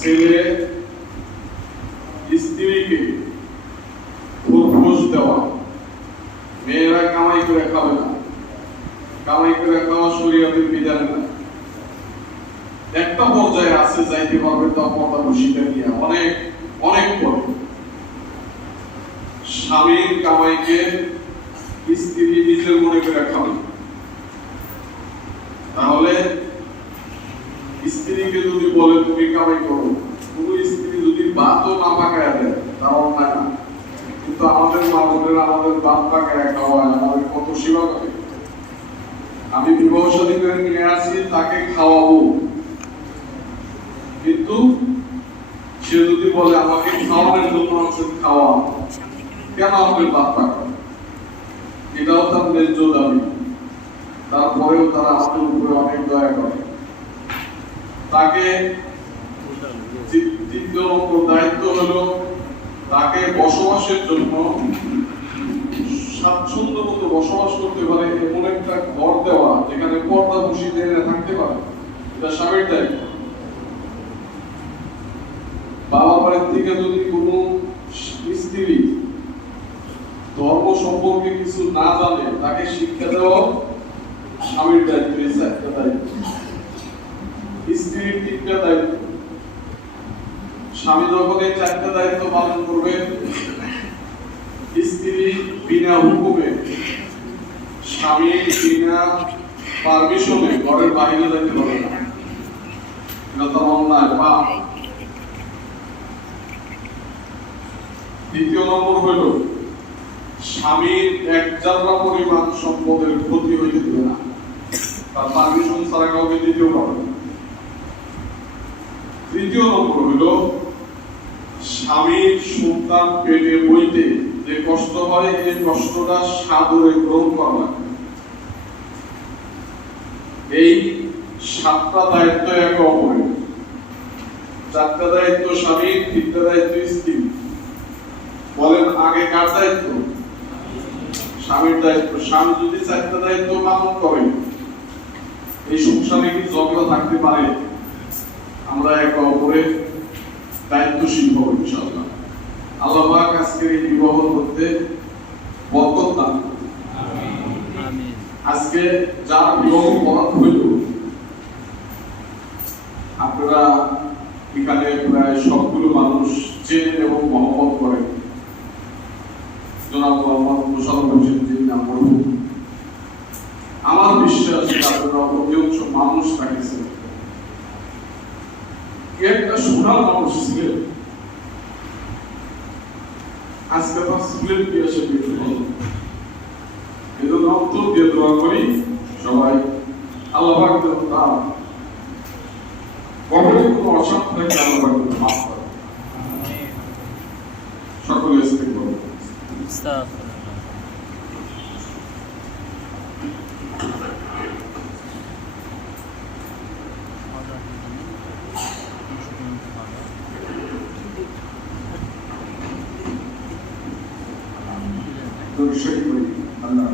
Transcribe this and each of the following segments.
ছেলে স্ত্রীকে ফুরফুস দেওয়া। মেয়েরা কামাই করে খাবে না। কামাই করে খাওয়া শরীয়তের বিধানে না। একটা পর্যায়ে আছে যাইতে পারবে তা পর্দা বসিটা নিয়ে। অনেক অনেক পরে। স্বামীর কামাইকে স্ত্রী নিজের মনে করে খাবে। স্ত্রীকে যদি বলে, তুমি কামাই করো। কোন স্ত্রী যদি ভাতও না পাকায় দেয় তা অন্যায় না। কিন্তু আমাদের মা বোনেরা আমাদের ভাত পাকায় খাওয়ায় আমাদের কত সেবা করে। আমি বিবাহ সাদী করে নিয়ে আসি, তাকে খাওয়াবো। কিন্তু সে যদি বলে, আমাকে খাওয়ানোর জন্য আছে খাওয়া কেন আমাকে ভাত পাকায়? এটাও তার ন্যায্য দাবি। তারপরেও তারা আমাদের উপরে অনেক দয়া করে। তাকে দায়িত্ব হলো তাকে বসবাসের জন্য স্বাচ্ছন্দ্য মতো বসবাস করতে পারে এমন একটা ঘর দেওয়া যেখানে পর্দা থাকতে পারে। এটা স্বামীর দায়িত্ব। বাবা বাড়ির থেকে যদি কোনো স্ত্রী ধর্ম সম্পর্কে কিছু না জানে, তাকে শিক্ষা দেওয়া স্বামীর দায়িত্ব দায়িত্ব। স্ত্রীর তিনটা দায়িত্ব। স্বামী যখন এই চারটা দায়িত্ব পালন করবে স্ত্রী বিনা হুকুমে, স্বামী বিনা পারমিশনে ঘরের বাইরে যেতে পারে না। দ্বিতীয় নম্বর হইল স্বামীর এক যাত্রা পরিমাণ সম্পদের ক্ষতি হইতে দেবে না। তার পারমিশন ছাড়া কাউকে দিতেও পারবে তৃতীয় নম্বর হইল, স্বামীর সন্তান পেটে বইতে যে কষ্ট হয়, এই কষ্টটা সাদরে গ্রহণ করা লাগবে এই সাতটা দায়িত্ব একে অপরের। চারটা দায়িত্ব স্বামীর, তিনটা দায়িত্ব স্ত্রী বলেন, আগে কার দায়িত্ব? স্বামীর দায়িত্ব। স্বামী যদি চারটা দায়িত্ব পালন করে, এই সংসারে কি ঝগড়া থাকতে পারে? আমরা একে অপরের দায়িত্বশীল হব ইনশাআল্লাহ। আল্লাহ পাক আজকের এই বিবাহ করতে বরকত দান আজকে যার বিবাহ করা হইল আপনারা এখানে প্রায় সবগুলো মানুষ চেনেন এবং মহব্বত করেন। জনাব মোহাম্মদ মুশারফ হোসেন যিনি আমার বিশ্বাস আপনারা অধিকাংশ মানুষ থাকেছেন কে একটা সোনার মানুষ ছিলেন আজকে স্কুলের কি আসে এজন্য অন্তর দিয়ে দোয়া করি সবাই। আল্লাহ তার কবরে কোনো অসাপ থাকে আল্লাহ মাফ করে। সকলে ইস্তেগফার করুন। দূর শরীর করি। আল্লাহ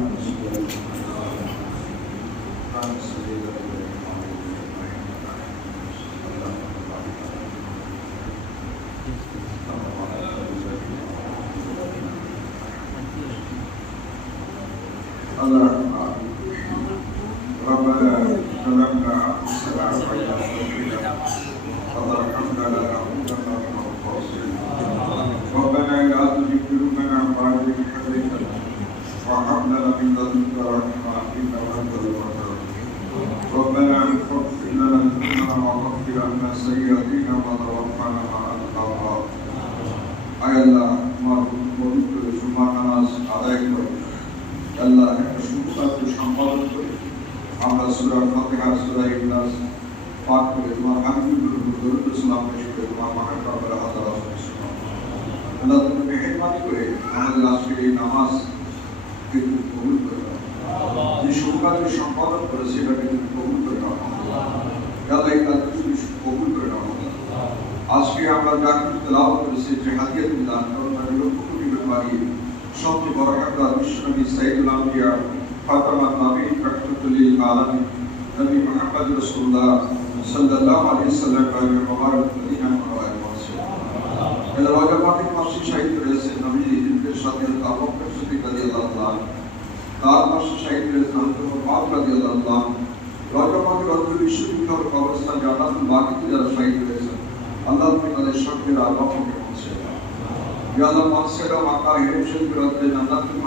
Allah إنك أنت الوهاب ربنا اغفر لنا ذنوبنا وغفر عنا سيئاتنا وتوفنا مع الأبرار আয় আল্লাহ তোমার পবিত্র জুমা নামাজ আদায় করে আল্লাহ একটা সুস্বাস্থ্য সম্পাদন করে আমরা সুরা ফাতিহা সুরা ইখলাস পাঠ করে তোমার হাবিবুর দরুদ সালাম পেশ করে তোমার মহান কাবার হাজার আল্লাহ তুমি মেহরবানি করে আমাদের আজকের এই নামাজ কে যে শুভ সম্পাদন করে সেটাকে তুমি কবুল করে কবুল করে আজকে আমরা যা কিছু তেলাওয়াত করেছি, যে হাদিয়া তুমি দান করো তার লক্ষ কোটি বাড়িয়ে সবচেয়ে বড় একটা বিশ্বনবী সাইদুল আম্বিয়া, ফাতেমা নবী রহমাতুল আলামিন, নবী মুহাম্মদ রাসূলুল্লাহ সাল্লাল্লাহু আলাইহি সাল্লাম এর মুবারক মদিনা মুবারক আছে এর রজব মাসে মাসে শহীদ হয়েছে নবী আবু বকর সিদ্দিক রাদিয়াল্লাহু তাআলা। তার মাসে হয়েছে হযরত মুআদ রাদিয়াল্লাহু মাসে রজব বিশ্ববিদ্যালয় কবরস্থান জান্নাতুল বাকিতে যারা শহীদ হয়েছে, আল্লাহ তুমি তাদের সকলের আল্লাহকে পৌঁছে দাও ইয়া আল্লাহ মাসেরা মাকা হিরেম শরীফ রাতে জান্নাতুল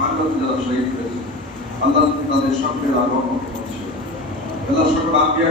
সকল আম্বিয়া